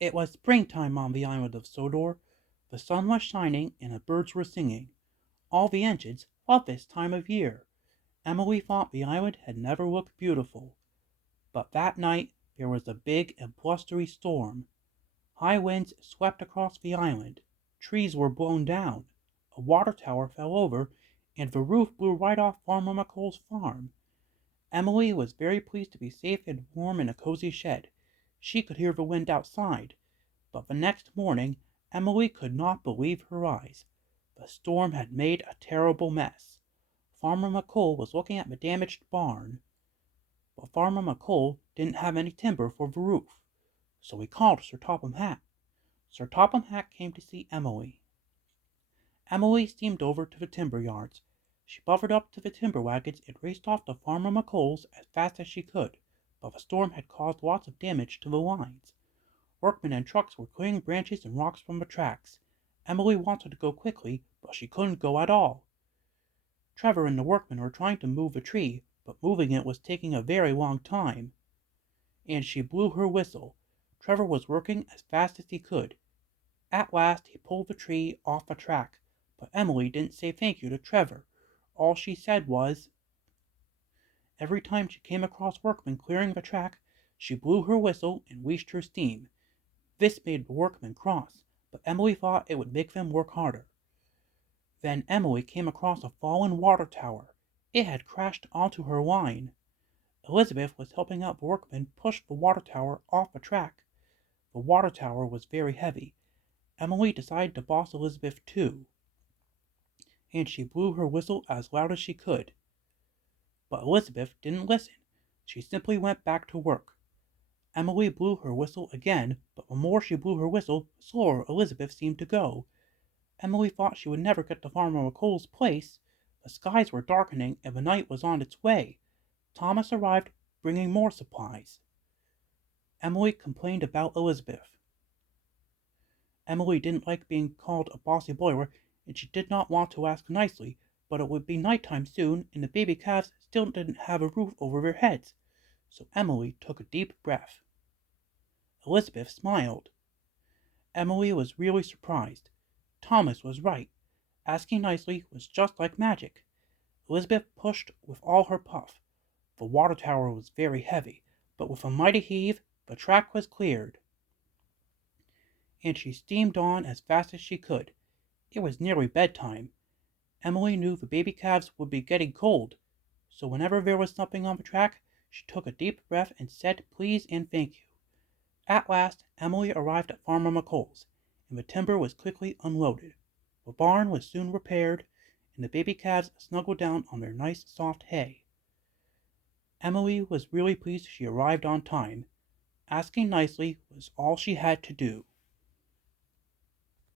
It was springtime on the island of Sodor. The sun was shining and the birds were singing. All the engines loved this time of year. Emily thought the island had never looked beautiful. But that night there was a big and blustery storm. High winds swept across the island. Trees were blown down. A water tower fell over, and the roof blew right off Farmer McColl's farm. Emily was very pleased to be safe and warm in a cozy shed. She could hear the wind outside, but the next morning Emily could not believe her eyes. The storm had made a terrible mess. Farmer McColl was looking at the damaged barn, but Farmer McColl didn't have any timber for the roof, so he called Sir Topham Hatt. Sir Topham Hatt came to see Emily. Emily steamed over to the timber yards. She buffered up to the timber wagons and raced off to Farmer McColl's as fast as she could, but the storm had caused lots of damage to the lines. Workmen and trucks were clearing branches and rocks from the tracks. Emily wanted to go quickly, but she couldn't go at all. Trevor and the workmen were trying to move a tree, but moving it was taking a very long time. And she blew her whistle. Trevor was working as fast as he could. At last he pulled the tree off the track, but Emily didn't say thank you to Trevor. All she said was, every time she came across workmen clearing the track, she blew her whistle and wheezed her steam. This made the workmen cross, but Emily thought it would make them work harder. Then Emily came across a fallen water tower. It had crashed onto her line. Elizabeth was helping out the workmen push the water tower off the track. The water tower was very heavy. Emily decided to boss Elizabeth too, and she blew her whistle as loud as she could. But Elizabeth didn't listen. She simply went back to work. Emily blew her whistle again, but the more she blew her whistle, the slower Elizabeth seemed to go. Emily thought she would never get to Farmer McColl's place. The skies were darkening and the night was on its way. Thomas arrived, bringing more supplies. Emily complained about Elizabeth. Emily didn't like being called a bossy boiler, and she did not want to ask nicely, but it would be night time soon, and the baby calves still didn't have a roof over their heads. So Emily took a deep breath. Elizabeth smiled. Emily was really surprised. Thomas was right. Asking nicely was just like magic. Elizabeth pushed with all her puff. The water tower was very heavy, but with a mighty heave, the track was cleared, and she steamed on as fast as she could. It was nearly bedtime. Emily knew the baby calves would be getting cold, so whenever there was something on the track, she took a deep breath and said please and thank you. At last, Emily arrived at Farmer McColl's, and the timber was quickly unloaded. The barn was soon repaired, and the baby calves snuggled down on their nice soft hay. Emily was really pleased she arrived on time. Asking nicely was all she had to do.